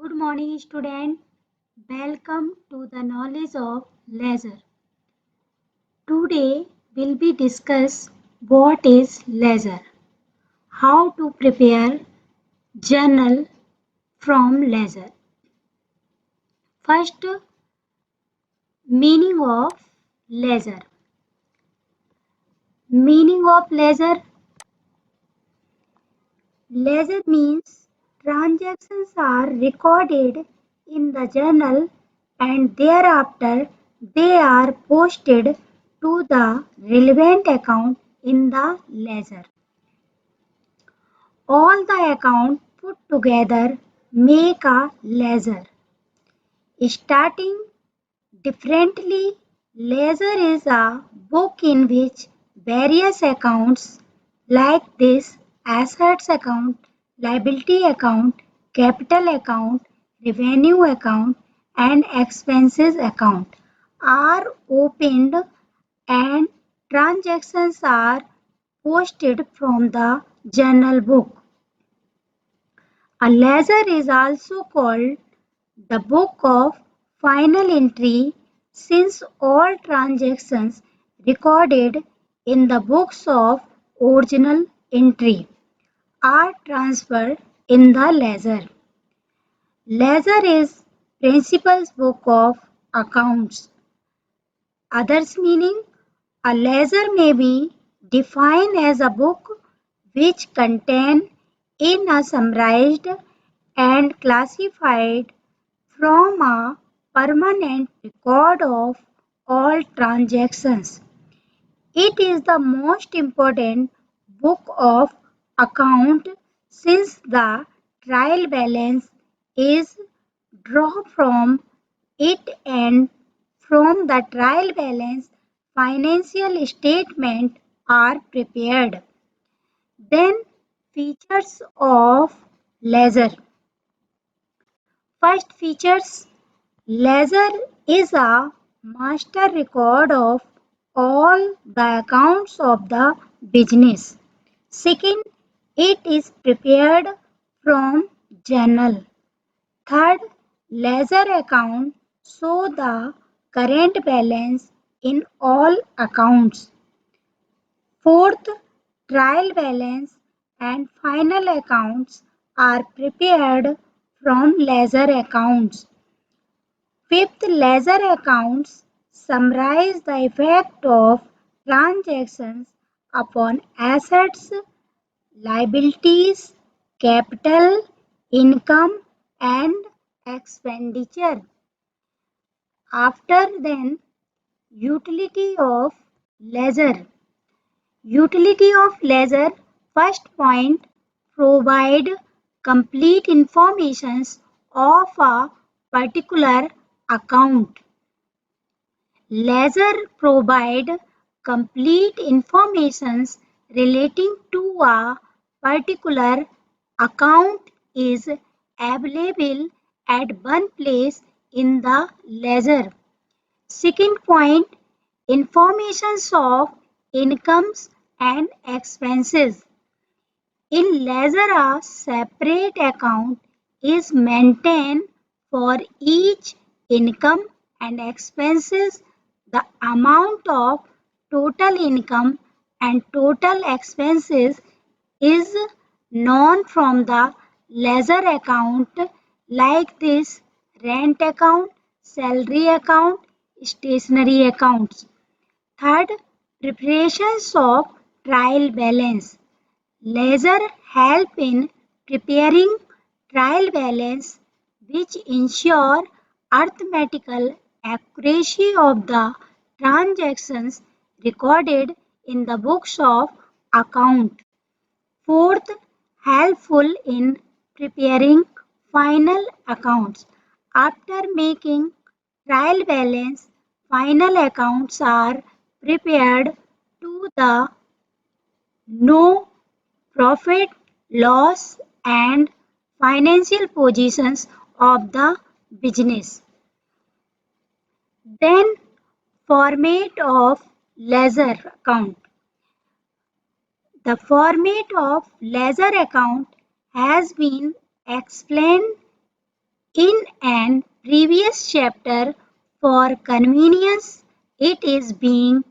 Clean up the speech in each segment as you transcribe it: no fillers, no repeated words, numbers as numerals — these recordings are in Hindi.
Good morning, student. Welcome to the knowledge of ledger. Today will be discuss what is ledger, how to prepare journal from ledger. First, meaning of ledger. Meaning of ledger. Ledger means transactions are recorded in the journal and thereafter they are posted to the relevant account in the ledger. All the accounts put together make a ledger. Starting differently, ledger is a book in which various accounts like this assets account, liability account, capital account, revenue account and expenses account are opened and transactions are posted from the journal book. A ledger is also called the book of final entry since all transactions recorded in the books of original entry are transferred in the ledger. Ledger is principal's book of accounts. Others meaning a ledger may be defined as a book which contain in a summarized and classified from a permanent record of all transactions. It is the most important book of account since the trial balance is drawn from it and from the trial balance financial statement are prepared. Then features of ledger. First features, ledger is a master record of all the accounts of the business. Second, it is prepared from journal. Third, ledger account show the current balance in all accounts. Fourth, trial balance and final accounts are prepared from ledger accounts. Fifth, ledger accounts summarize the effect of transactions upon assets, liabilities, capital, income, and expenditure. After then, utility of ledger. Utility of ledger, first point, provide complete information of a particular account. Ledger provide complete information relating to a particular account is available at one place in the ledger. Second point, information of incomes and expenses. In ledger, a separate account is maintained for each income and expenses. The amount of total income and total expenses is known from the ledger account like this rent account, salary account, stationery accounts. Third, preparations of trial balance. Ledger help in preparing trial balance which ensure arithmetical accuracy of the transactions recorded in the books of account. Fourth, helpful in preparing final accounts. After making trial balance, final accounts are prepared to the know profit, loss and financial positions of the business. Then format of ledger account. The format of ledger account has been explained In an previous chapter, for convenience, it is being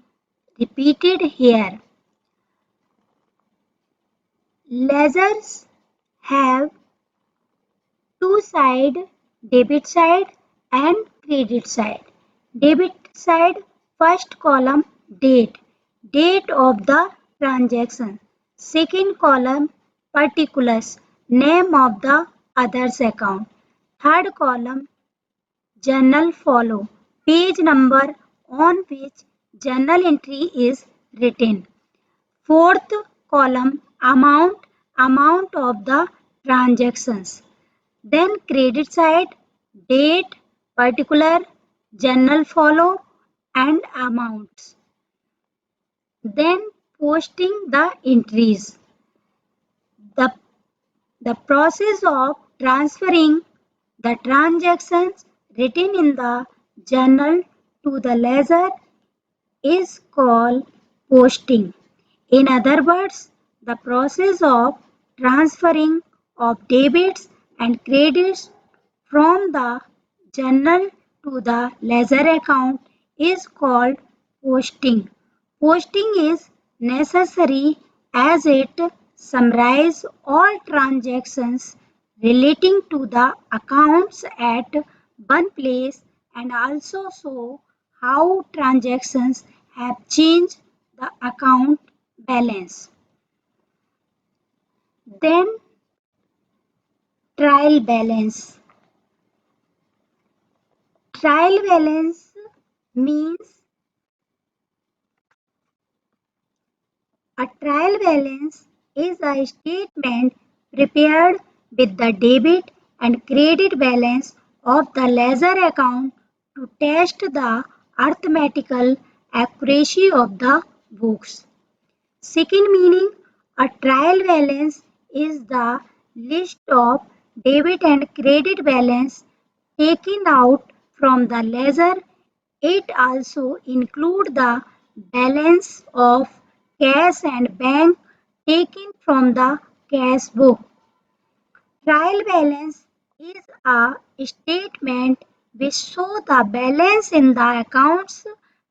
repeated here. Ledgers have two sides, debit side and credit side. Debit side, first column, date of the transaction. Second column, particulars, name of the other's account. Third column, journal follow, page number on which journal entry is written. Fourth column, amount of the transactions. Then credit side, date, particular, journal follow and amounts. Then posting the entries. The, the process of transferring the transactions written in the journal to the ledger is called posting. In other words, the process of transferring of debits and credits from the journal to the ledger account is called posting. Posting is necessary as it summarizes all transactions relating to the accounts at one place and also show how transactions have changed the account balance. Then trial balance. Trial balance means a trial balance is a statement prepared with the debit and credit balance of the ledger account to test the arithmetical accuracy of the books. Second meaning, a trial balance is the list of debit and credit balance taken out from the ledger. It also includes the balance of cash and bank taken from the cash book. Trial balance is a statement which shows the balance in the accounts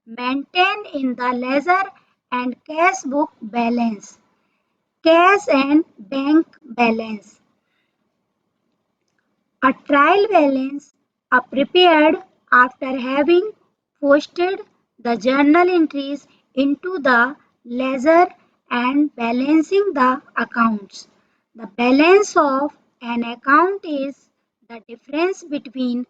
maintained in the ledger and cash book balance, cash and bank balance. A trial balance are prepared after having posted the journal entries into the ledger and balancing the accounts. The balance of an account is the difference between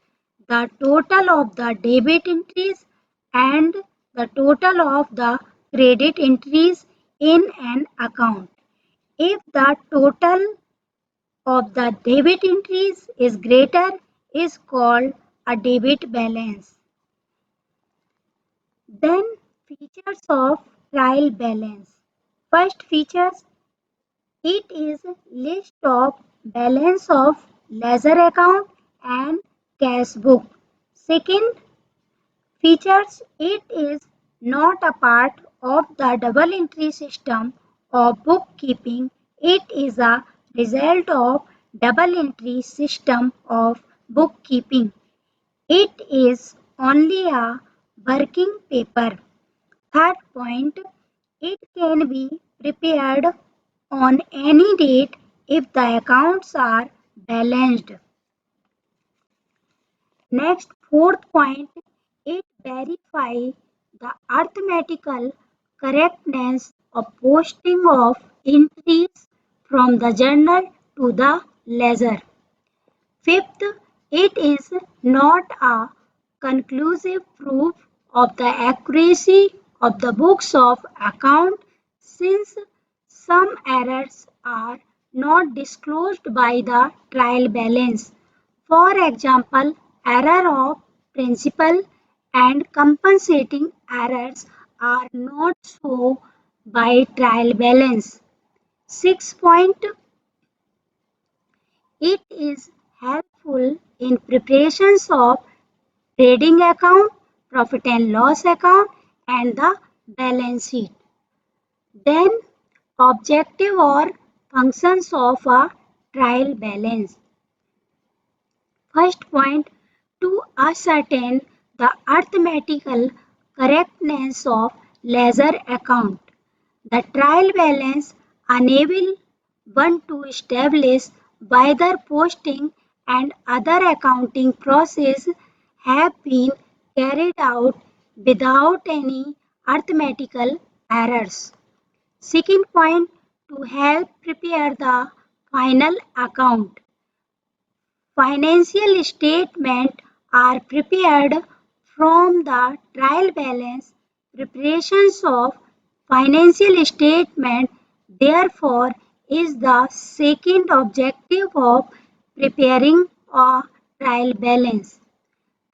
the total of the debit entries and the total of the credit entries in an account. If the total of the debit entries is greater is called a debit balance. Then features of trial balance. First features, it is list of balance of ledger account and cash book. Second features, it is not a part of the double entry system of bookkeeping. It is a result of double entry system of bookkeeping. It is only a working paper. Third point, it can be prepared on any date if the accounts are balanced. Next, fourth point, it verifies the arithmetical correctness of posting of entries from the journal to the ledger. Fifth, it is not a conclusive proof of the accuracy of the books of account since some errors are not disclosed by the trial balance. For example, error of principal and compensating errors are not shown by trial balance. 6. It is helpful in preparations of trading account, profit and loss account and the balance sheet. Then objective or functions of a trial balance. First point, to ascertain the arithmetical correctness of ledger account. The trial balance enable one to establish whether posting and other accounting process have been carried out without any arithmetical errors. Second point, to help prepare the final account. Financial statements are prepared from the trial balance. Preparations of financial statement therefore is the second objective of preparing a trial balance.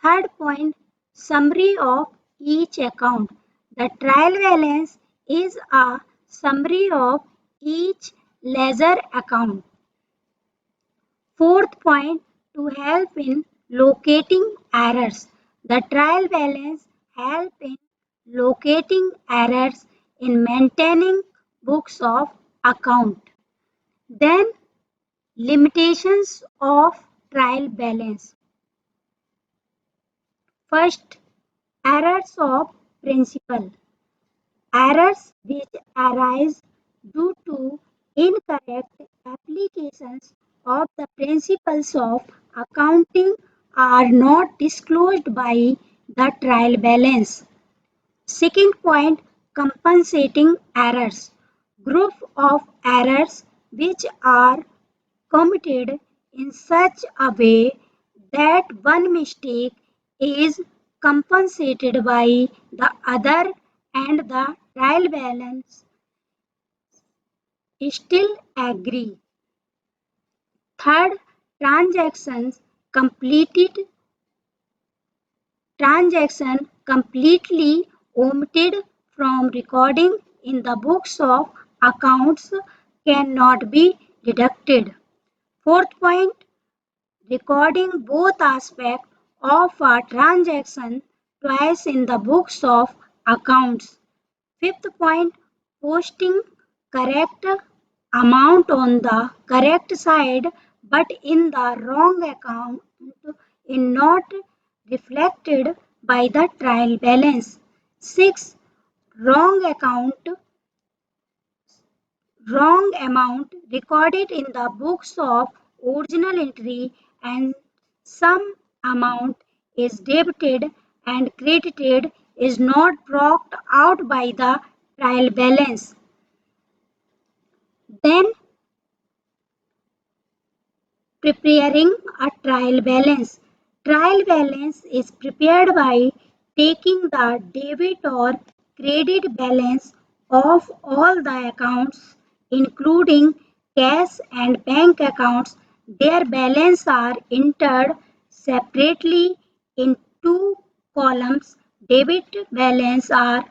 Third point, summary of each account. The trial balance is a summary of each ledger account. Fourth point, to help in locating errors. The trial balance help in locating errors in maintaining books of account. Then limitations of trial balance. First, errors of principle. Errors which arise due to incorrect applications of the principles of accounting are not disclosed by the trial balance. Second point, compensating errors. Group of errors which are committed in such a way that one mistake is compensated by the other and the trial balance still agree. Third, transactions completed transaction completely omitted from recording in the books of accounts cannot be deducted. Fourth point, recording both aspects of a transaction twice in the books of accounts. Fifth point, posting correct amount on the correct side but in the wrong account is not reflected by the trial balance. 6. Wrong account, wrong amount recorded in the books of original entry and some amount is debited and credited is not brought out by the trial balance. Then preparing a trial balance. Trial balance is prepared by taking the debit or credit balance of all the accounts, including cash and bank accounts. Their balance are entered separately in two columns. Debit balance are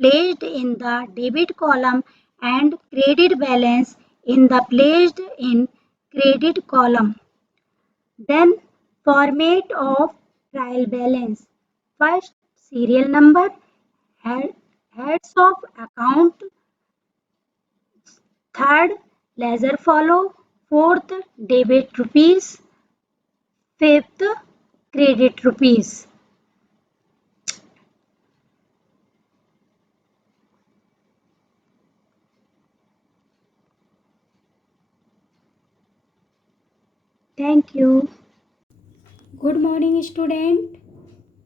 placed in the debit column and credit balance in the placed in credit column. Then format of trial balance. First, serial number, heads of account. Third, ledger follow. Fourth, debit rupees. Fifth, credit rupees. Thank you. Good morning, student.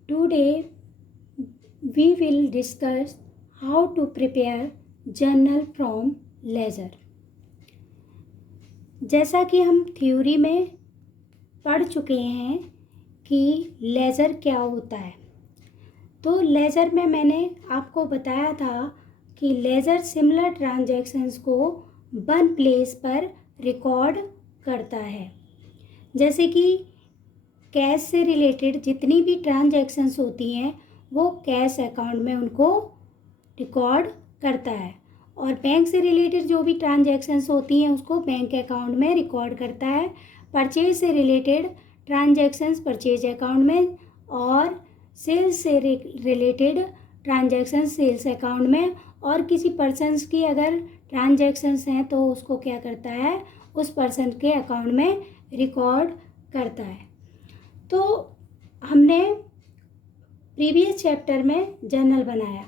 Today we will discuss how to prepare journal from ledger. जैसा कि हम थ्योरी में पढ़ चुके हैं कि लेज़र क्या होता है, तो लेज़र में मैंने आपको बताया था कि लेज़र सिमिलर ट्रांजैक्शंस को वन प्लेस पर रिकॉर्ड करता है। जैसे कि कैश से रिलेटेड जितनी भी ट्रांजैक्शंस होती हैं वो कैश अकाउंट में उनको रिकॉर्ड करता है, और बैंक से रिलेटेड जो भी ट्रांजैक्शंस होती हैं उसको बैंक अकाउंट में रिकॉर्ड करता है। परचेज से रिलेटेड ट्रांजैक्शंस परचेज अकाउंट में, और सेल्स से रिलेटेड ट्रांजैक्शंस सेल्स अकाउंट में, और किसी पर्सनस की अगर ट्रांजैक्शंस हैं तो उसको क्या करता है, उस पर्सन के अकाउंट में रिकॉर्ड करता है। तो हमने प्रीवियस चैप्टर में जर्नल बनाया,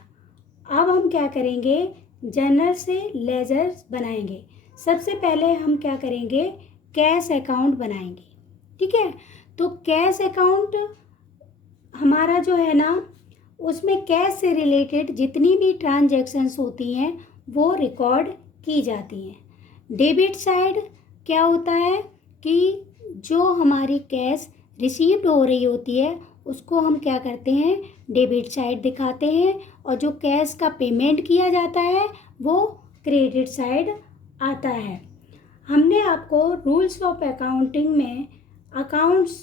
अब हम क्या करेंगे, जर्नल से लेजर्स बनाएंगे। सबसे पहले हम क्या करेंगे, कैश अकाउंट बनाएंगे। ठीक है, तो कैश अकाउंट हमारा जो है ना, उसमें कैश से रिलेटेड जितनी भी ट्रांजैक्शंस होती हैं वो रिकॉर्ड की जाती हैं। डेबिट साइड क्या होता है कि जो हमारी कैश रिसीव्ड हो रही होती है उसको हम क्या करते हैं, डेबिट साइड दिखाते हैं, और जो कैश का पेमेंट किया जाता है वो क्रेडिट साइड आता है। हमने आपको रूल्स ऑफ अकाउंटिंग में अकाउंट्स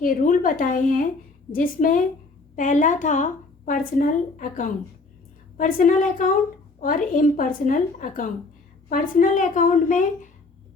के रूल बताए हैं, जिसमें पहला था पर्सनल अकाउंट, पर्सनल अकाउंट और इम्पर्सनल अकाउंट। पर्सनल अकाउंट में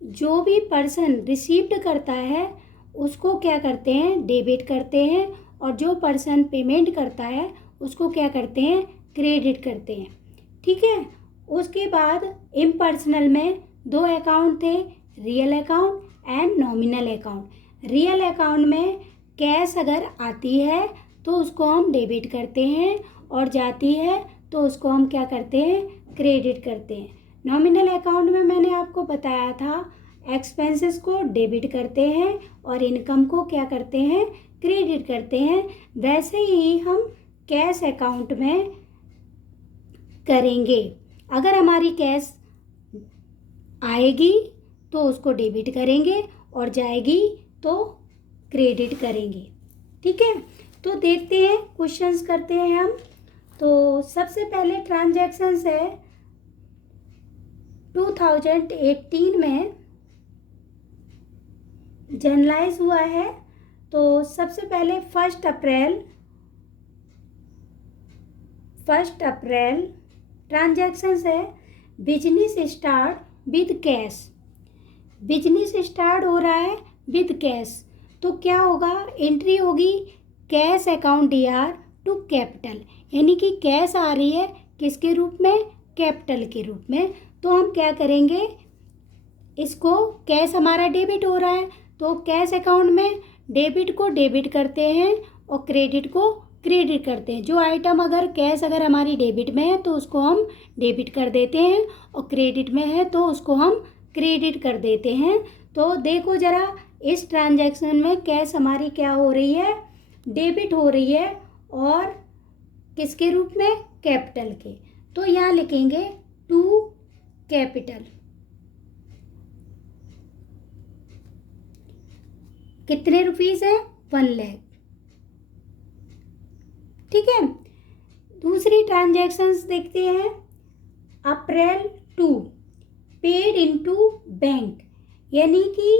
जो भी पर्सन रिसीव्ड करता है उसको क्या करते हैं, डेबिट करते हैं, और जो पर्सन पेमेंट करता है उसको क्या करते हैं, क्रेडिट करते हैं। ठीक है, उसके बाद इम्पर्सनल में दो अकाउंट थे, real account and nominal account. Real account में कैश अगर आती है तो उसको हम डेबिट करते हैं, और जाती है तो उसको हम क्या करते हैं, क्रेडिट करते हैं। नॉमिनल अकाउंट में मैंने आपको बताया था एक्सपेंसेस को डेबिट करते हैं और इनकम को क्या करते हैं, क्रेडिट करते हैं। वैसे ही हम कैश अकाउंट में करेंगे। अगर हमारी कैश आएगी तो उसको डेबिट करेंगे और जाएगी तो क्रेडिट करेंगे। ठीक है, तो देखते हैं, क्वेश्चंस करते हैं हम। तो सबसे पहले ट्रांजैक्शंस है 2018 में जर्नलाइज हुआ है। तो सबसे पहले 1 अप्रैल ट्रांजैक्शंस है, business start with cash. Business start हो रहा है विद कैश, तो क्या होगा, एंट्री होगी cash account DR to capital, यानी कि कैश आ रही है किसके रूप में, कैपिटल के रूप में। तो हम क्या करेंगे, इसको कैश हमारा डेबिट हो रहा है तो कैश अकाउंट में डेबिट को डेबिट करते हैं और क्रेडिट को क्रेडिट करते हैं। जो आइटम अगर कैश अगर हमारी डेबिट में है तो उसको हम डेबिट कर देते हैं, और क्रेडिट में है तो उसको हम क्रेडिट कर देते हैं। तो देखो ज़रा, इस ट्रांजैक्शन में कैश हमारी क्या हो रही है, डेबिट हो रही है, और किसके रूप में, कैपिटल के। तो यहाँ लिखेंगे टू कैपिटल। कितने रुपीस है, 1 लाख। ठीक है, दूसरी ट्रांजैक्शंस देखते हैं। अप्रैल 2 पेड इनटू बैंक, यानी कि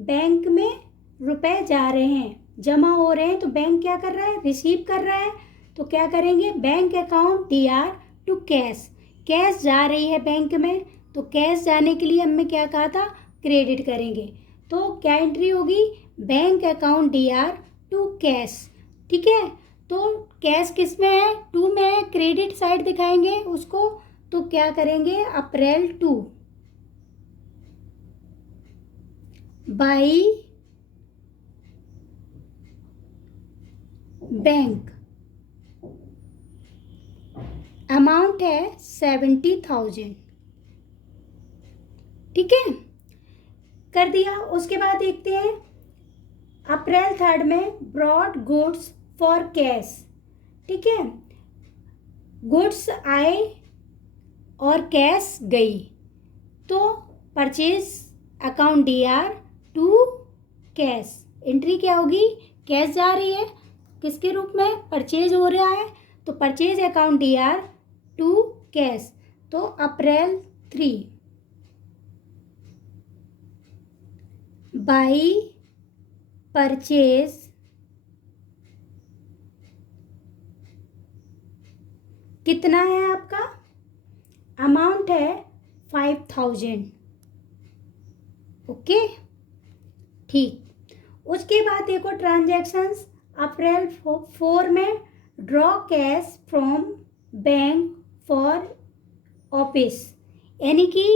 बैंक में रुपए जा रहे हैं, जमा हो रहे हैं, तो बैंक क्या कर रहा है, रिसीव कर रहा है। तो क्या करेंगे, bank account DR to cash. Cash जा रही है बैंक में, तो कैश जाने के लिए हमने क्या कहा था, क्रेडिट करेंगे। तो क्या एंट्री होगी, bank account DR to cash. ठीक है, तो कैश किस में है, 2 में है, क्रेडिट साइड दिखाएंगे उसको। तो क्या करेंगे, अप्रैल 2 बाई बैंक, अमाउंट है 70,000। ठीक है, कर दिया। उसके बाद देखते हैं अप्रैल 3 में ब्रॉड गुड्स फॉर कैश। ठीक है, गुड्स आए और कैश गई, तो purchase account DR to cash. Entry क्या होगी, कैश जा रही है किसके रूप में, परचेज हो रहा है, तो purchase account DR to cash. तो अप्रैल 3 बाई परचेज कितना है आपका, अमाउंट है 5,000। ओके, ठीक। उसके बाद देखो ट्रांजैक्शंस, अप्रैल 4 में draw cash from bank for office, यानी कि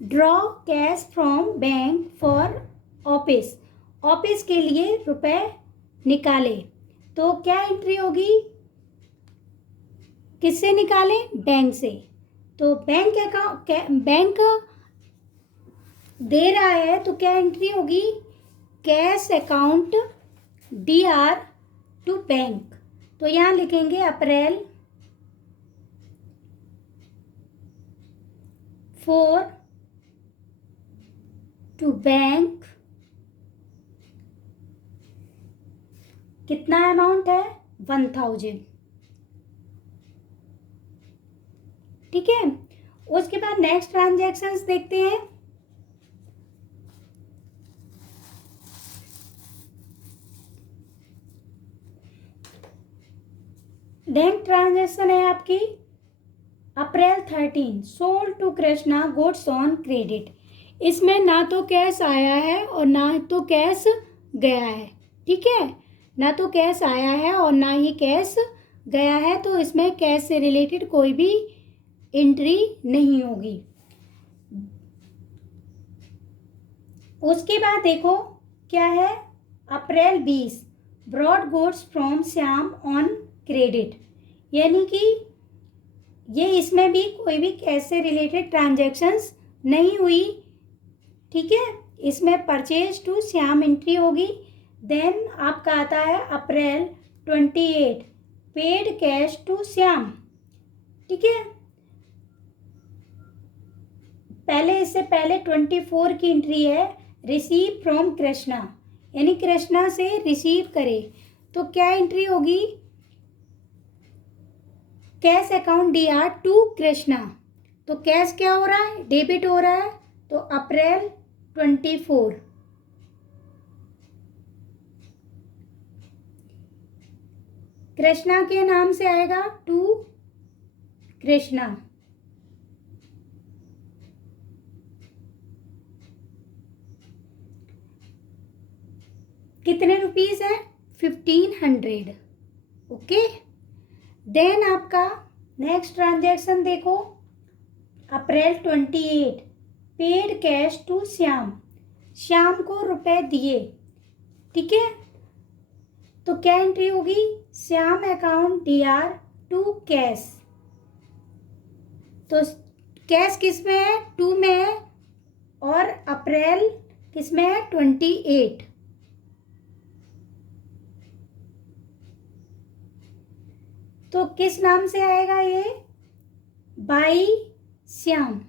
draw cash from bank for office. Office के लिए रुपए निकाले, तो क्या एंट्री होगी? किससे निकाले? बैंक से। तो बैंक अकाउंट, बैंक दे रहा है तो क्या एंट्री होगी? Cash account DR to bank. तो यहाँ लिखेंगे अप्रैल 4 टू बैंक। कितना अमाउंट है? 1000। ठीक है। उसके बाद नेक्स्ट ट्रांजैक्शंस देखते हैं। नेक्स्ट ट्रांजैक्शन है आपकी April 13 sold to Krishna goods on credit. इसमें ना तो कैश आया है और ना तो कैश गया है। ठीक है, ना तो कैश आया है और ना ही कैश गया है, तो इसमें कैश से रिलेटेड कोई भी एंट्री नहीं होगी। उसके बाद देखो क्या है, April 20 brought goods from Shyam on credit, यानी कि ये इसमें भी कोई भी कैश से रिलेटेड ट्रांजैक्शंस नहीं हुई। ठीक है, इसमें परचेज टू श्याम एंट्री होगी। देन आपका आता है अप्रैल 28 पेड कैश टू श्याम। ठीक है, पहले इससे पहले 24 की एंट्री है रिसीव फ्रॉम कृष्णा, यानी कृष्णा से रिसीव करे, तो क्या एंट्री होगी? Cash account DR to Krishna. तो कैश क्या हो रहा है? डेबिट हो रहा है, तो अप्रैल 24 कृष्णा के नाम से आएगा टू कृष्णा। कितने रुपीस है? 1500। ओके। देन आपका नेक्स्ट ट्रांजैक्शन देखो April 28 paid cash to Shyam. Shyam को रुपए दिए। ठीक है, तो क्या एंट्री होगी? Shyam account DR to cash. तो कैश किस में है? 2 में है, और अप्रैल किस में है? 28। तो किस नाम से आएगा ये? बाई श्याम।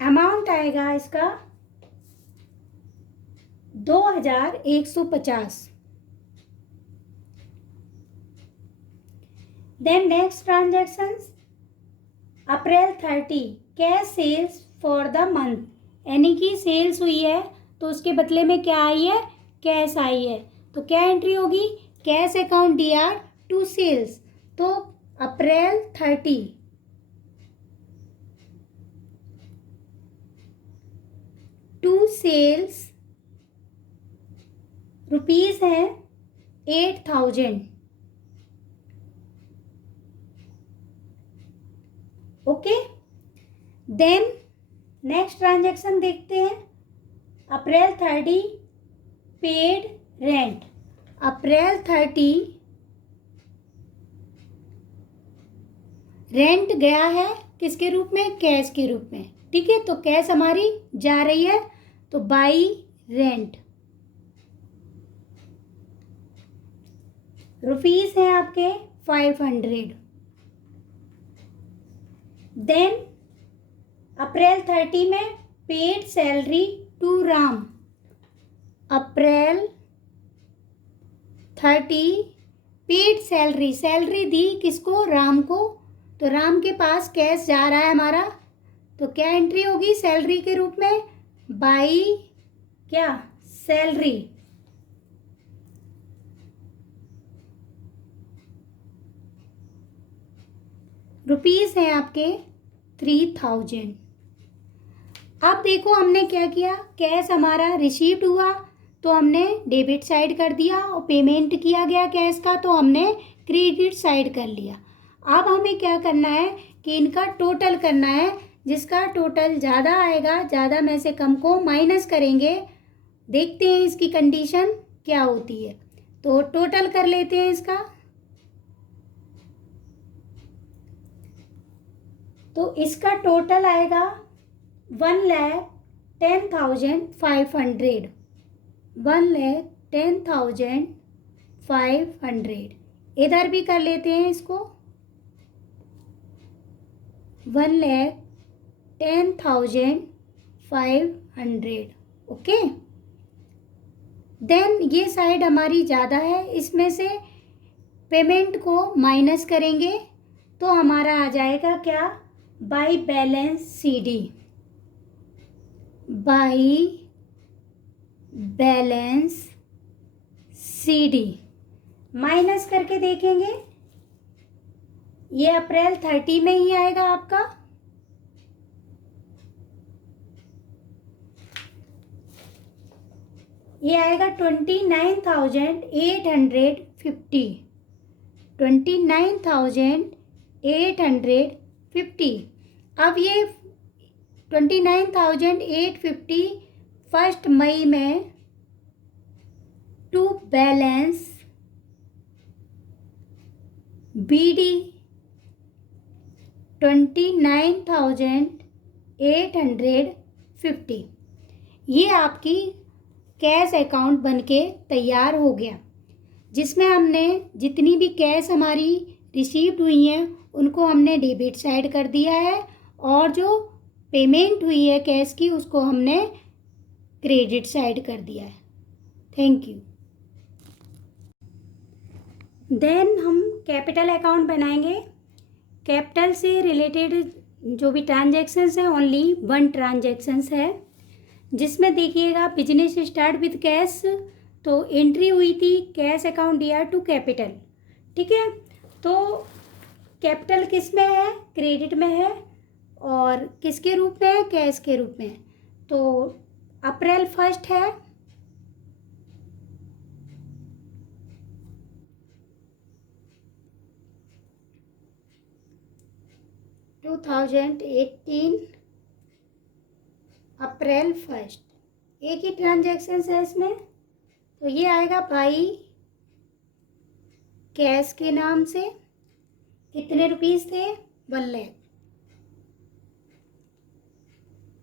अमाउंट आएगा इसका 2150। Then next transactions April 30 cash sales for the month, यानी कि सेल्स हुई है तो उसके बदले में क्या आई है? कैश आई है, तो क्या एंट्री होगी? Cash account DR to sales. तो अप्रैल 30 टू सेल्स रुपीस है 8000। ओके। देन नेक्स्ट ट्रांजैक्शन देखते हैं अप्रैल 30 पेड रेंट। अप्रैल 30 रेंट गया है किसके रूप में? कैश के रूप में। ठीक है, तो कैश हमारी जा रही है, तो बाई रेंट। रुपीस हैं आपके 500। देन अप्रैल 30 में paid salary to Ram. April 30 paid salary, salary दी किसको? राम को। तो राम के पास कैश जा रहा है हमारा, तो क्या एंट्री होगी सैलरी के रूप में? बाई क्या? सैलरी। रुपीस हैं आपके 3000। अब देखो हमने क्या किया, कैश हमारा रिसीव्ड हुआ तो हमने डेबिट साइड कर दिया और पेमेंट किया गया कैश का तो हमने क्रेडिट साइड कर लिया। अब हमें क्या करना है कि इनका टोटल करना है, जिसका टोटल ज़्यादा आएगा, ज़्यादा में से कम को माइनस करेंगे। देखते हैं इसकी कंडीशन क्या होती है। तो टोटल कर लेते हैं इसका। तो इसका टोटल आएगा 1,10,500, 1,10,500। इधर भी कर लेते हैं इसको, 1,10,500। ओके, देन ये साइड हमारी ज़्यादा है, इसमें से पेमेंट को माइनस करेंगे तो हमारा आ जाएगा क्या, by balance CD, by balance CD। Minus करके देखेंगे, ये अप्रैल 30 में ही आएगा आपका। ये आएगा 29,850, 29,850। अब ये 29,850 1 मई में टू बैलेंस BD 29,850, ये आपकी कैश अकाउंट बनके तैयार हो गया, जिसमें हमने जितनी भी कैश हमारी रिसीव्ड हुई हैं उनको हमने डेबिट साइड कर दिया है, और जो पेमेंट हुई है कैश की उसको हमने क्रेडिट साइड कर दिया है। Thank you. देन हम कैपिटल अकाउंट बनाएंगे। कैपिटल से रिलेटेड जो भी ट्रांजैक्शंस हैं, ओनली 1 ट्रांजैक्शंस है, जिसमें देखिएगा बिजनेस स्टार्ट विद कैश, तो एंट्री हुई थी कैश अकाउंट ईयर टू कैपिटल। ठीक है, तो कैपिटल किस में है, क्रेडिट में है, और किसके रूप में है, कैश के रूप में। तो अप्रैल 1 है, अप्रैल 1, एक ही ट्रांजैक्शन है इसमें। तो ये आएगा भाई कैश के नाम से, कितने रुपीस थे, 1 लाख।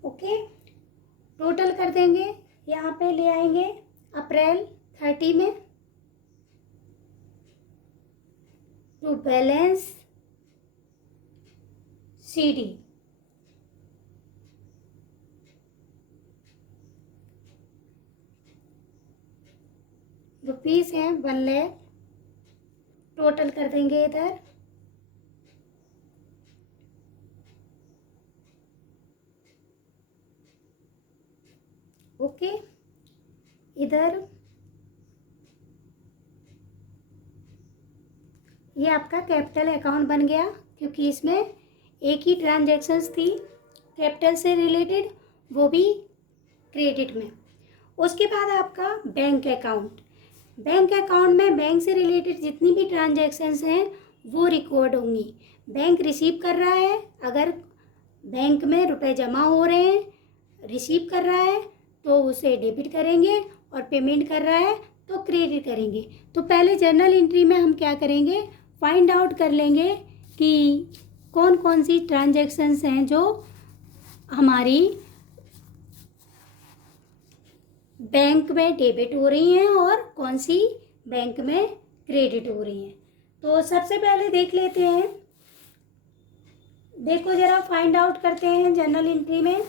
ओके, टोटल कर देंगे, यहाँ पे ले आएंगे अप्रैल 30 में टू बैलेंस CD, रुपीस हैं 1 लाख। टोटल कर देंगे इधर, ओके। इधर ये आपका कैपिटल अकाउंट बन गया, क्योंकि इसमें एक ही ट्रांजैक्शंस थी कैपिटल से रिलेटेड, वो भी क्रेडिट में। उसके बाद आपका बैंक अकाउंट। बैंक अकाउंट में बैंक से रिलेटेड जितनी भी ट्रांजैक्शंस हैं वो रिकॉर्ड होंगी। बैंक रिसीव कर रहा है, अगर बैंक में रुपए जमा हो रहे हैं, रिसीव कर रहा है तो उसे डेबिट करेंगे, और पेमेंट कर रहा है तो क्रेडिट करेंगे। तो पहले जर्नल एंट्री में हम क्या करेंगे, फाइंड आउट कर लेंगे कि कौन कौन सी ट्रांजैक्शंस हैं जो हमारी बैंक में डेबिट हो रही हैं और कौन सी बैंक में क्रेडिट हो रही हैं। तो सबसे पहले देख लेते हैं, देखो जरा फाइंड आउट करते हैं जर्नल एंट्री में।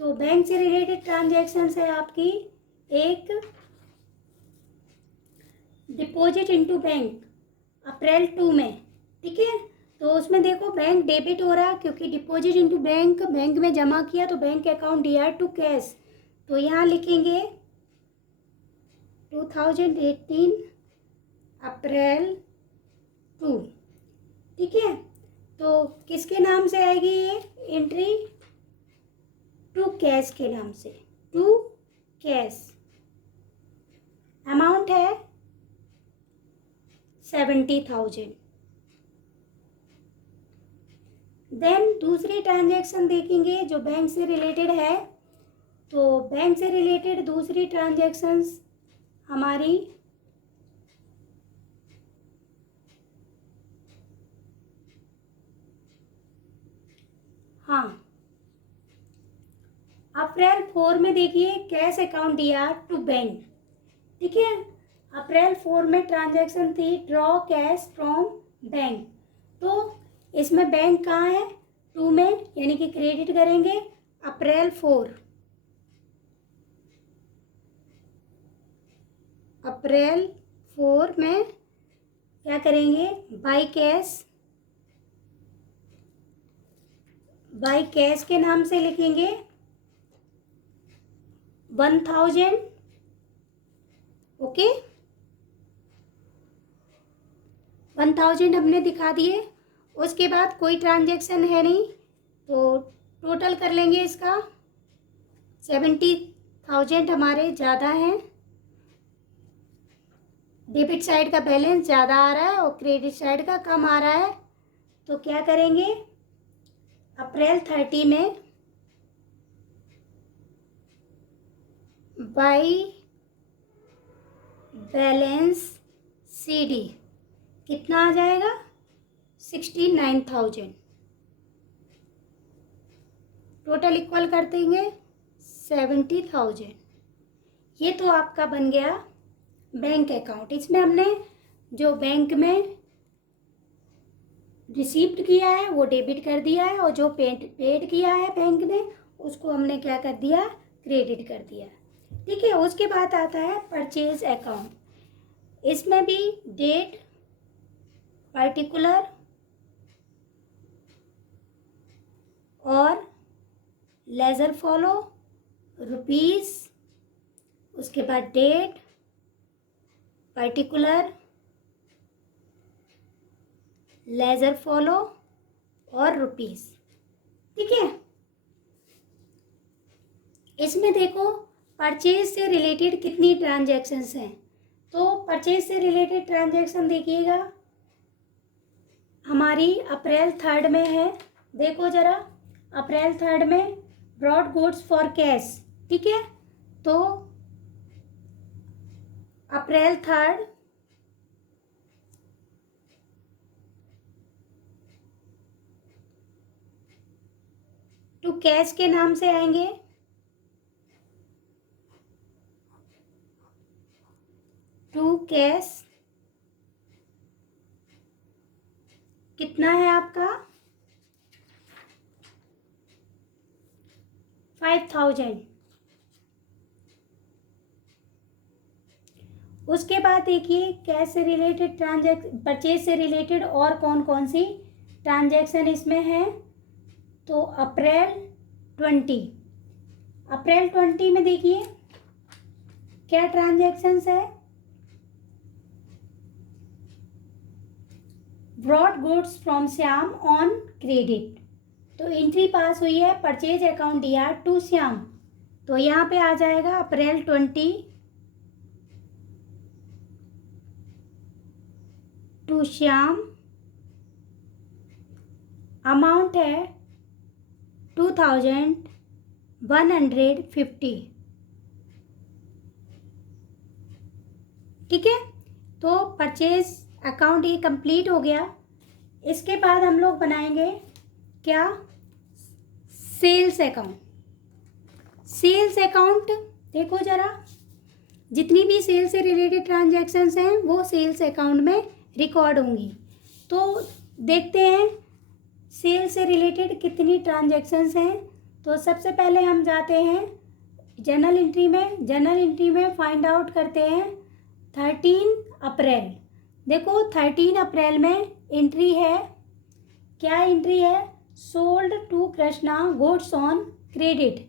तो बैंक से रिलेटेड ट्रांजैक्शंस है आपकी, एक डिपॉजिट इनटू बैंक अप्रैल 2 में, ठीक है। तो उसमें देखो बैंक डेबिट हो रहा, क्योंकि डिपॉजिट इनटू बैंक, बैंक में जमा किया, तो bank account DIR to cash. तो यहाँ लिखेंगे 2018 अप्रैल 2, ठीक है। तो किसके नाम से आएगी ये एंट्री, टू कैश के नाम से, टू कैश। अमाउंट है 70,000, देन दूसरी ट्रांजैक्शन देखेंगे जो बैंक से रिलेटेड है। तो बैंक से रिलेटेड दूसरी ट्रांजैक्शंस हमारी हाँ अप्रैल 4 में देखिए कैश अकाउंट दिया टू बैंक। ठीक है, अप्रैल 4 में ट्रांजैक्शन थी ड्रॉ कैश फ्रॉम बैंक। तो इसमें बैंक कहाँ है, 2 में, यानी कि क्रेडिट करेंगे अप्रैल 4। अप्रैल 4 में क्या करेंगे, बाई कैश के नाम से लिखेंगे 1000। ओके, 1000 हमने दिखा दिए। उसके बाद कोई ट्रांजैक्शन है नहीं, तो टोटल कर लेंगे इसका 70,000 हमारे ज़्यादा हैं। डेबिट साइड का बैलेंस ज़्यादा आ रहा है और क्रेडिट साइड का कम आ रहा है। तो क्या करेंगे, अप्रैल 30 में बाई बैलेंस CD कितना आ जाएगा, 69,000। टोटल इक्वल कर देंगे 70,000। ये तो आपका बन गया बैंक अकाउंट। इसमें हमने जो बैंक में रिसीव्ड किया है वो डेबिट कर दिया है, और जो पेड किया है बैंक ने उसको हमने क्या कर दिया, क्रेडिट कर दिया। ठीक है, उसके बाद आता है परचेज अकाउंट। इसमें भी डेट, पर्टिकुलर और लेजर फॉलो, रुपीस, उसके बाद डेट, पर्टिकुलर, लेजर फॉलो और रुपीस। ठीक है, इसमें देखो परचेज से रिलेटेड कितनी ट्रांजैक्शंस हैं। तो परचेज से रिलेटेड ट्रांजैक्शन देखिएगा हमारी अप्रैल 3 में है। देखो जरा, अप्रैल 3 में ब्रॉड गुड्स फॉर कैश। ठीक है, तो अप्रैल 3 टू कैश के नाम से आएंगे, टू कैश कितना है आपका 5,000। उसके बाद देखिए कैश से रिलेटेड परचेज से रिलेटेड और कौन कौन सी ट्रांजैक्शन इसमें है। तो अप्रैल 20 में देखिए क्या ट्रांजैक्शंस है, brought goods from Shyam on credit. तो एंट्री पास हुई है परचेज अकाउंट दिया टू श्याम। तो यहाँ पे आ जाएगा अप्रैल 20 टू श्याम, अमाउंट है 2,150। ठीक है, तो परचेज अकाउंट ये कंप्लीट हो गया। इसके बाद हम लोग बनाएंगे क्या, सेल्स अकाउंट। सेल्स अकाउंट देखो जरा, जितनी भी सेल से रिलेटेड ट्रांजैक्शंस हैं वो सेल्स अकाउंट में रिकॉर्ड होंगी। तो देखते हैं सेल से रिलेटेड कितनी ट्रांजैक्शंस हैं। तो सबसे पहले हम जाते हैं जर्नल एंट्री में। जर्नल एंट्री में फाइंड आउट करते हैं 13 अप्रैल। देखो 13 अप्रैल में एंट्री है, क्या एंट्री है, sold to Krishna goods on credit.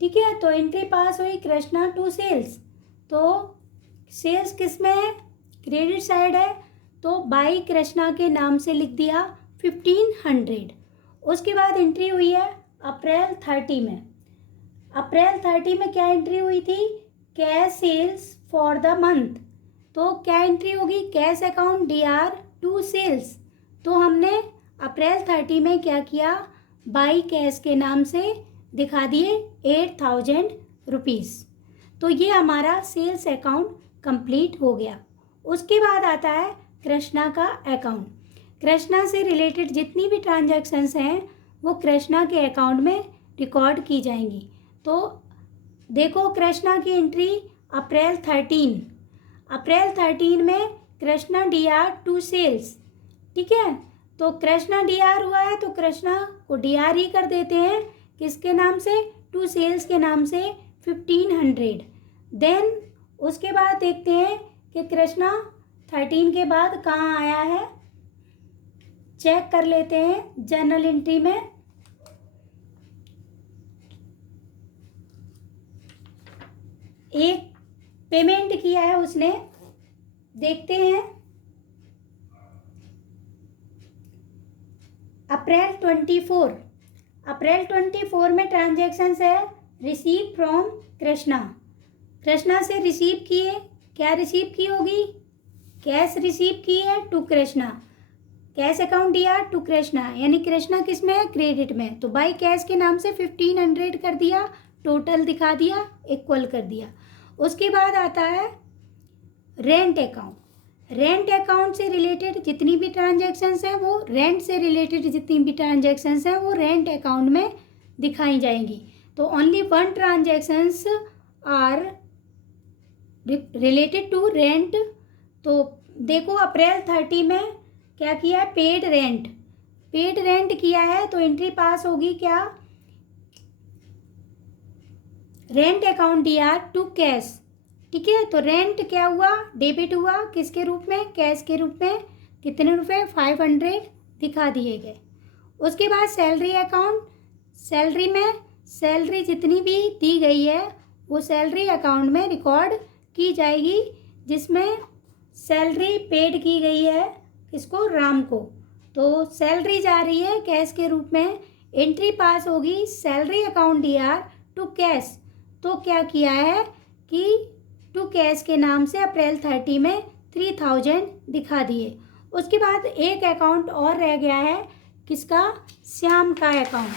ठीक है, तो एंट्री पास हुई कृष्णा टू सेल्स। तो सेल्स किस में है, क्रेडिट साइड है, तो बाई कृष्णा के नाम से लिख दिया 1500। उसके बाद एंट्री हुई है अप्रैल 30 में। अप्रैल 30 में क्या एंट्री हुई थी, cash sales for the month. तो क्या एंट्री होगी, cash account DR to sales. तो हमने अप्रैल 30 में क्या किया, बाई कैश के नाम से दिखा दिए 8,000 रुपीज़। तो ये हमारा सेल्स अकाउंट कंप्लीट हो गया। उसके बाद आता है कृष्णा का अकाउंट। कृष्णा से रिलेटेड जितनी भी ट्रांजैक्शंस हैं वो कृष्णा के अकाउंट में रिकॉर्ड की जाएंगी। तो देखो कृष्णा की एंट्री अप्रैल 13 में कृष्णा DR टू सेल्स, ठीक है। तो कृष्णा DR हुआ है तो कृष्णा को DR ही कर देते हैं, किसके नाम से, टू सेल्स के नाम से 1500। देन उसके बाद देखते हैं कि कृष्णा 13 के बाद कहाँ आया है, चेक कर लेते हैं जर्नल एंट्री में। एक पेमेंट किया है उसने, देखते हैं अप्रैल 24 में ट्रांजैक्शंस है रिसीव फ्रॉम कृष्णा से रिसीव किए, क्या रिसीव की होगी, कैश रिसीव की है टू कृष्णा, कैश अकाउंट दिया टू कृष्णा, यानी कृष्णा किस में है, क्रेडिट में। तो बाई कैश के नाम से 1500 कर दिया, टोटल दिखा दिया, इक्वल कर दिया। उसके बाद आता है रेंट अकाउंट। रेंट अकाउंट से रिलेटेड जितनी भी ट्रांजैक्शंस हैं वो रेंट से रिलेटेड जितनी भी ट्रांजैक्शंस हैं वो रेंट अकाउंट में दिखाई जाएंगी। तो only one transactions are related to rent. तो देखो अप्रैल 30 में क्या किया है, पेड रेंट किया है, तो एंट्री पास होगी क्या, rent account DR to cash, ठीक है। तो रेंट क्या हुआ, डेबिट हुआ, किसके रूप में, कैश के रूप में, कितने रुपए, 500 दिखा दिए गए। उसके बाद सैलरी अकाउंट, सैलरी में सैलरी जितनी भी दी गई है वो सैलरी अकाउंट में रिकॉर्ड की जाएगी, जिसमें सैलरी पेड की गई है किसको, राम को। तो सैलरी जा रही है कैश के रूप में, एंट्री पास होगी salary account DR to cash. तो क्या किया है कि टू कैश के नाम से अप्रैल 30 में 3000 दिखा दिए। उसके बाद एक अकाउंट और रह गया है, किसका, श्याम का अकाउंट।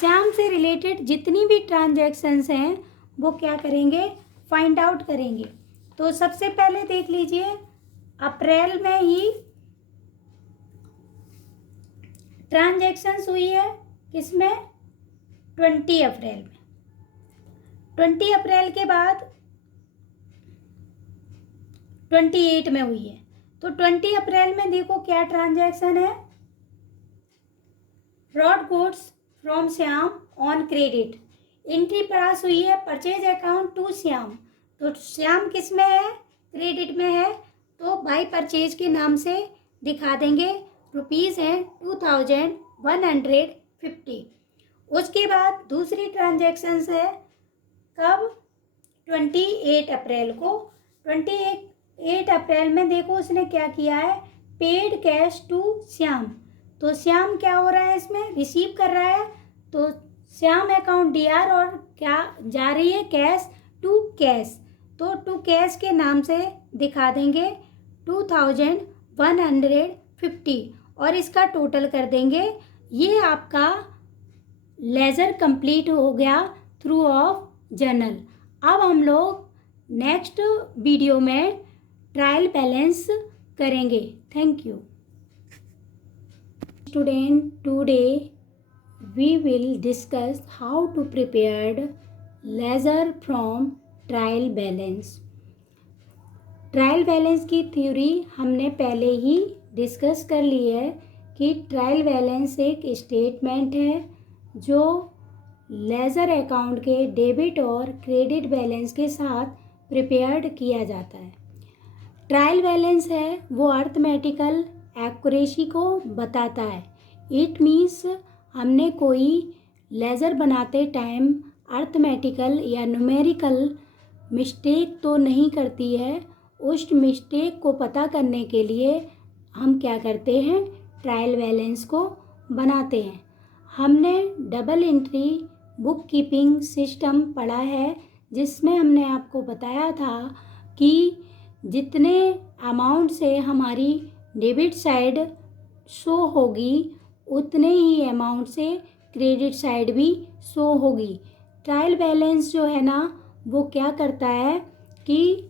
श्याम से रिलेटेड जितनी भी ट्रांजैक्शंस हैं वो क्या करेंगे, फाइंड आउट करेंगे। तो सबसे पहले देख लीजिए अप्रैल में ही ट्रांजैक्शंस हुई है, किसमें, 20 अप्रैल में। 20 अप्रैल के बाद 28 में हुई है। तो 20 अप्रैल में देखो क्या ट्रांजैक्शन है, brought goods from Shyam on credit, entry पास हुई है परचेज अकाउंट टू श्याम। तो श्याम किस में है, क्रेडिट में है, तो बाई परचेज के नाम से दिखा देंगे, रुपीज़ हैं 2150। उसके बाद दूसरी ट्रांजैक्शंस है कब, 28 अप्रैल को। 28 अप्रैल में देखो उसने क्या किया है, पेड कैश टू श्याम। तो श्याम क्या हो रहा है, इसमें रिसीव कर रहा है, तो श्याम अकाउंट DR और क्या जा रही है, कैश टू कैश। तो टू कैश के नाम से दिखा देंगे 2150 और इसका टोटल कर देंगे। ये आपका लेजर कंप्लीट हो गया थ्रू ऑफ जर्नल। अब हम लोग नेक्स्ट वीडियो में ट्रायल बैलेंस करेंगे। Thank you student, today we will discuss how to prepare ledger from trial balance। Trial balance की थ्योरी हमने पहले ही डिस्कस कर ली है कि ट्रायल बैलेंस एक स्टेटमेंट है जो लेजर अकाउंट के डेबिट और क्रेडिट बैलेंस के साथ प्रिपेयर्ड किया जाता है। ट्रायल बैलेंस है वो अर्थमेटिकल एक्यूरेसी को बताता है। इट मीन्स हमने कोई लेजर बनाते टाइम अर्थमेटिकल या न्यूमेरिकल मिस्टेक तो नहीं करती है। उस मिस्टेक को पता करने के लिए हम क्या करते हैं, ट्रायल बैलेंस को बनाते हैं। हमने double entry book keeping system पढ़ा है, जिसमें हमने आपको बताया था कि जितने अमाउंट से हमारी डेबिट साइड शो होगी उतने ही अमाउंट से क्रेडिट साइड भी शो होगी। ट्रायल बैलेंस जो है ना वो क्या करता है कि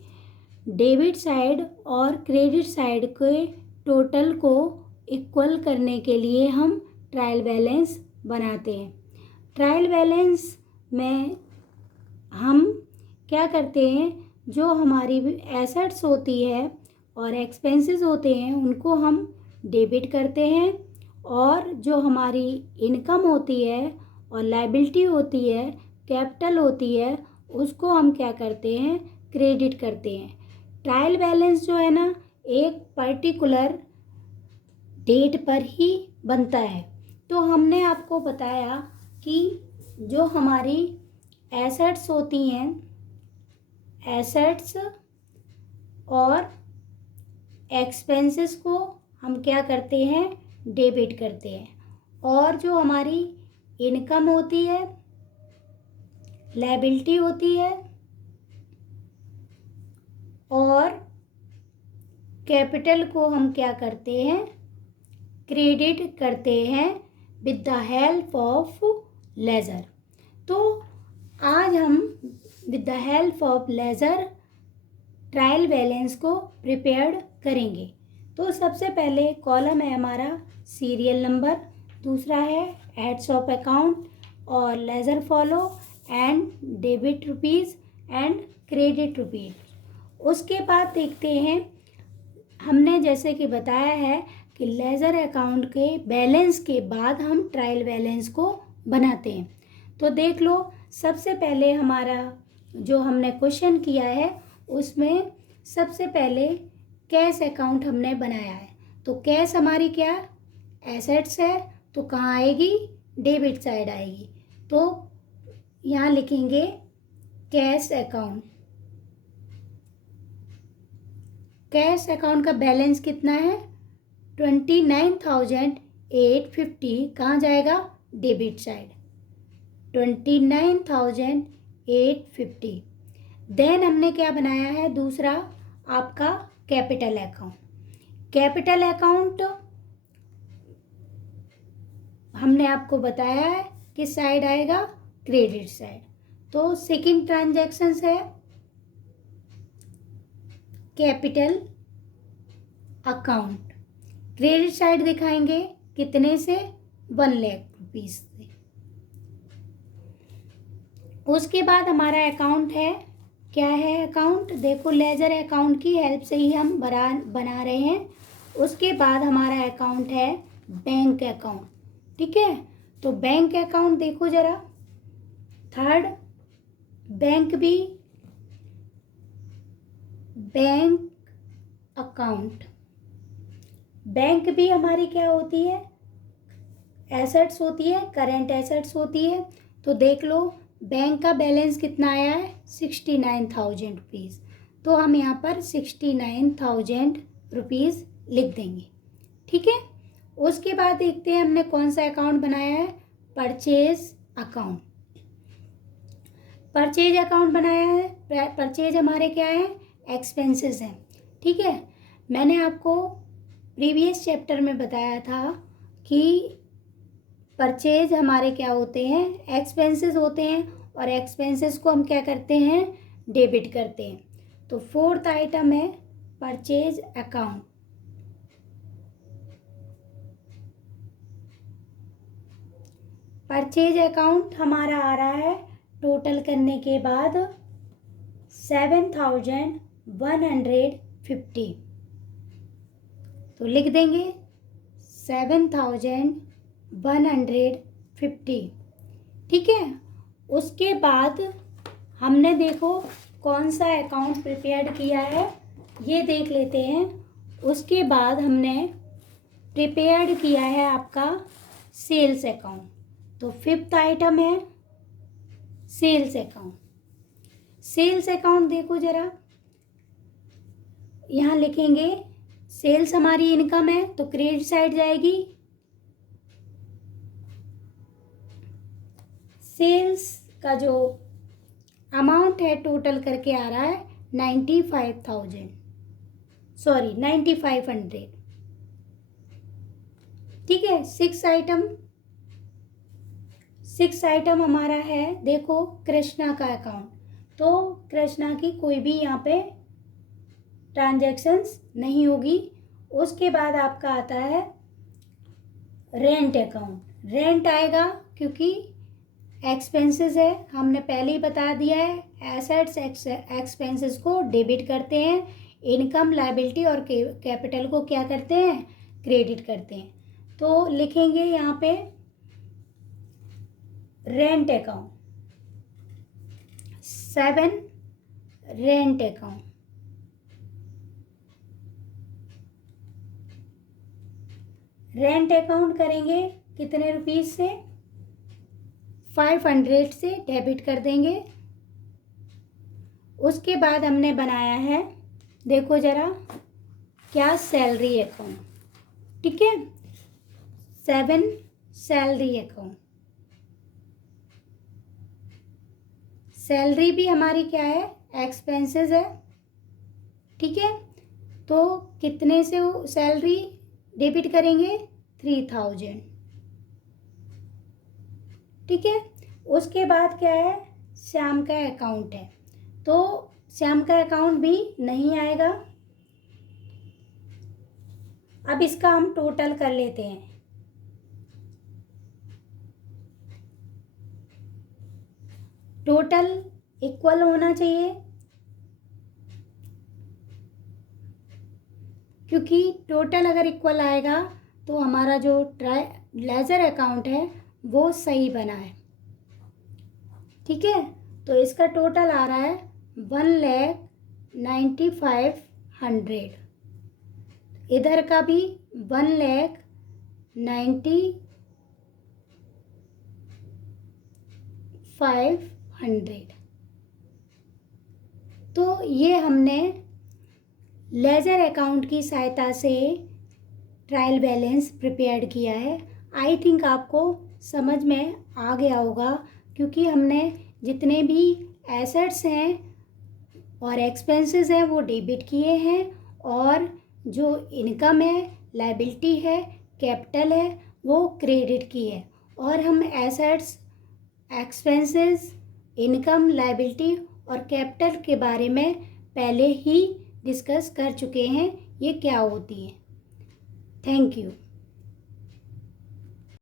डेबिट साइड और क्रेडिट साइड के टोटल को इक्वल करने के लिए हम ट्रायल बैलेंस बनाते हैं। ट्रायल बैलेंस में हम क्या करते हैं, जो हमारी एसेट्स होती है और एक्सपेंसेस होते हैं उनको हम डेबिट करते हैं, और जो हमारी इनकम होती है और लायबिलिटी होती है, कैपिटल होती है, उसको हम क्या करते हैं, क्रेडिट करते हैं। ट्रायल बैलेंस जो है ना एक पर्टिकुलर डेट पर ही बनता है। तो हमने आपको बताया कि जो हमारी एसेट्स होती हैं, एसेट्स और एक्सपेंसेस को हम क्या करते हैं, डेबिट करते हैं, और जो हमारी इनकम होती है, लायबिलिटी होती है और कैपिटल को हम क्या करते हैं, क्रेडिट करते हैं with the help of ledger. तो आज हम with the help of ledger trial balance को प्रिपेयर्ड करेंगे। तो सबसे पहले कॉलम है हमारा सीरियल नंबर, दूसरा है हेड्स ऑफ अकाउंट और ledger folio and debit rupees and credit rupees. उसके बाद देखते हैं, हमने जैसे कि बताया है कि लेजर अकाउंट के बैलेंस के बाद हम ट्रायल बैलेंस को बनाते हैं। तो देख लो, सबसे पहले हमारा जो हमने क्वेश्चन किया है उसमें सबसे पहले कैश अकाउंट हमने बनाया है। तो कैश हमारी क्या एसेट्स है, तो कहाँ आएगी, डेबिट साइड आएगी। तो यहाँ लिखेंगे कैश अकाउंट। कैश अकाउंट का बैलेंस कितना है, 29,850। कहाँ जाएगा, डेबिट साइड, 29,850। देन हमने क्या बनाया है, दूसरा आपका कैपिटल अकाउंट। कैपिटल अकाउंट हमने आपको बताया है किस साइड आएगा, क्रेडिट साइड। तो सेकंड ट्रांजैक्शंस है कैपिटल अकाउंट, क्रेडिट साइड दिखाएंगे कितने से, 1 लाख रुपीज से। उसके बाद हमारा अकाउंट है, क्या है अकाउंट, देखो लेजर अकाउंट की हेल्प से ही हम बना रहे हैं। उसके बाद हमारा अकाउंट है बैंक अकाउंट, ठीक है। तो बैंक अकाउंट देखो जरा, थर्ड बैंक अकाउंट। बैंक भी हमारी क्या होती है, एसेट्स होती है, करेंट एसेट्स होती है। तो देख लो बैंक का बैलेंस कितना आया है, 69,000 रुपीज़। तो हम यहाँ पर 69,000 रुपीज़ लिख देंगे, ठीक है। उसके बाद देखते हैं हमने कौन सा अकाउंट बनाया है, परचेज अकाउंट। परचेज अकाउंट बनाया है, परचेज हमारे क्या है, एक्सपेंसेस हैं, ठीक है। मैंने आपको प्रीवियस चैप्टर में बताया था कि परचेज हमारे क्या होते हैं, एक्सपेंसेस होते हैं, और एक्सपेंसेस को हम क्या करते हैं, डेबिट करते हैं। तो फोर्थ आइटम है परचेज अकाउंट। परचेज अकाउंट हमारा आ रहा है टोटल करने के बाद 7,150। तो लिख देंगे 7,150, ठीक है। उसके बाद हमने देखो कौन सा अकाउंट प्रिपेयर किया है, ये देख लेते हैं। उसके बाद हमने प्रिपेयर्ड किया है आपका सेल्स अकाउंट। तो फिफ्थ आइटम है सेल्स अकाउंट। सेल्स अकाउंट देखो जरा, यहाँ लिखेंगे सेल्स हमारी इनकम है, तो क्रेडिट साइड जाएगी। सेल्स का जो अमाउंट है टोटल करके आ रहा है 95,000, सॉरी 9,500, ठीक है। सिक्स आइटम हमारा है, देखो कृष्णा का अकाउंट, तो कृष्णा की कोई भी यहाँ पे ट्रांजैक्शंस नहीं होगी। उसके बाद आपका आता है रेंट अकाउंट। रेंट आएगा क्योंकि एक्सपेंसेस है, हमने पहले ही बता दिया है। एसेट्स एक्सपेंसेस को डेबिट करते हैं, इनकम लायबिलिटी और कैपिटल को क्या करते हैं, क्रेडिट करते हैं। तो लिखेंगे यहाँ पे rent account, 7 rent account. Rent account करेंगे कितने रुपीस से, 500 से डेबिट कर देंगे। उसके बाद हमने बनाया है, देखो जरा क्या, सैलरी अकाउंट। ठीक है, 7 सैलरी अकाउंट। सैलरी भी हमारी क्या है, एक्सपेंसेस है। ठीक है, तो कितने से सैलरी डेबिट करेंगे, 3000। ठीक है, उसके बाद क्या है, श्याम का अकाउंट है, तो श्याम का अकाउंट भी नहीं आएगा। अब इसका हम टोटल कर लेते हैं। टोटल इक्वल होना चाहिए, क्योंकि टोटल अगर इक्वल आएगा तो हमारा जो लेजर अकाउंट है वो सही बना है। ठीक है, तो इसका टोटल आ रहा है 1,95,100। इधर का भी 1,95,500। तो ये हमने लेजर अकाउंट की सहायता से ट्रायल बैलेंस प्रिपेयर्ड किया है। आई थिंक आपको समझ में आ गया होगा, क्योंकि हमने जितने भी एसेट्स हैं और एक्सपेंसेस हैं वो डेबिट किए हैं, और जो इनकम है, लायबिलिटी है, कैपिटल है, वो क्रेडिट की है। और हम एसेट्स, एक्सपेंसेस, इनकम, लायबिलिटी और कैपिटल के बारे में पहले ही डिस्कस कर चुके हैं, ये क्या होती है। Thank you.